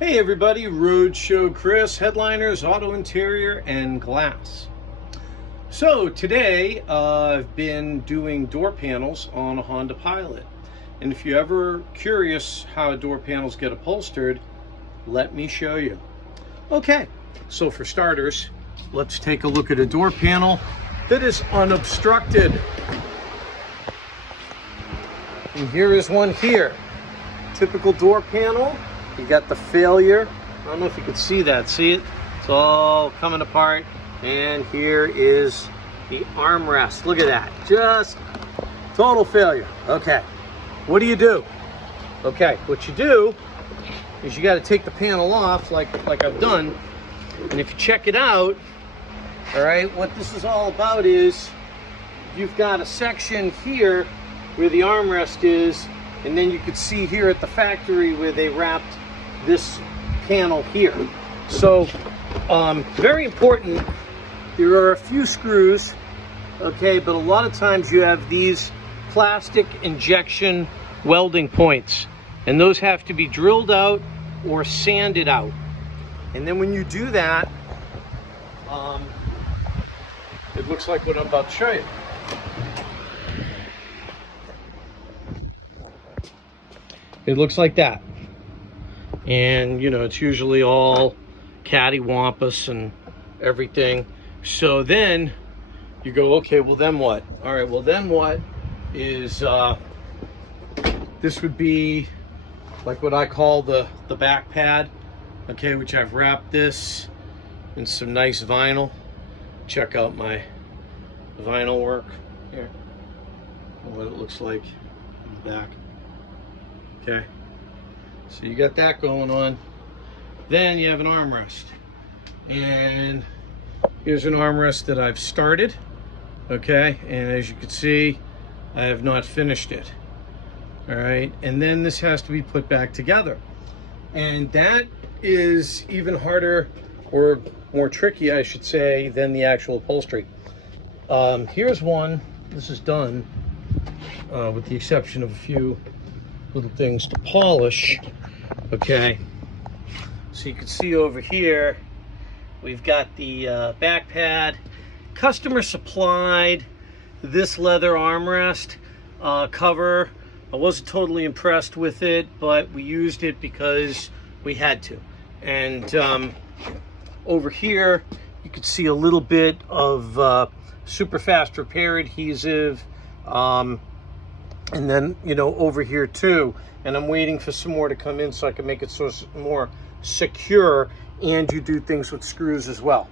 Hey everybody, Roadshow Chris, headliners, auto interior, and glass. So today I've been doing door panels on a Honda Pilot. And if you're ever curious how door panels get upholstered, let me show you. Okay, so for starters, let's take a look at a door panel that is unobstructed. And here is one here. Typical door panel. You got the failure. I don't know if you can see that. See it? It's all coming apart. And here is the armrest. Look at that. Just total failure. Okay. What do? Okay, what you do is you got to take the panel off like I've done. And if you check it out, all right, what this is all about is you've got a section here where the armrest is, and then you could see here at the factory where they wrapped this panel here. So very important, there are a few screws, okay, but a lot of times you have these plastic injection welding points, and those have to be drilled out or sanded out. And then when you do that, it looks like what I'm about to show you. It looks like that. And you know, it's usually all cattywampus and everything. So then you go, okay, well then what? All right, well then what is this would be like what I call the back pad, okay, which I've wrapped this in some nice vinyl. Check out my vinyl work here, what it looks like in the back. Okay, so you got that going on. Then you have an armrest, and here's an armrest that I've started, okay, and as you can see, I have not finished it. All right, and then this has to be put back together, and that is even harder, or more tricky, I should say, than the actual upholstery. Here's one. This is done, with the exception of a few little things to polish. Okay, so you can see over here we've got the back pad. Customer supplied this leather armrest cover. I wasn't totally impressed with it, but we used it because we had to. And over here you can see a little bit of super fast repair adhesive, and then, you know, over here too. And I'm waiting for some more to come in so I can make it so it's more secure, and you do things with screws as well.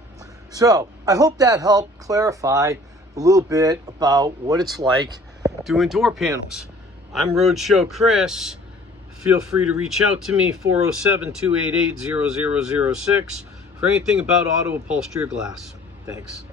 So I hope that helped clarify a little bit about what it's like doing door panels. I'm Roadshow Chris. Feel free to reach out to me, 407-288-0006, for anything about auto upholstery or glass. Thanks.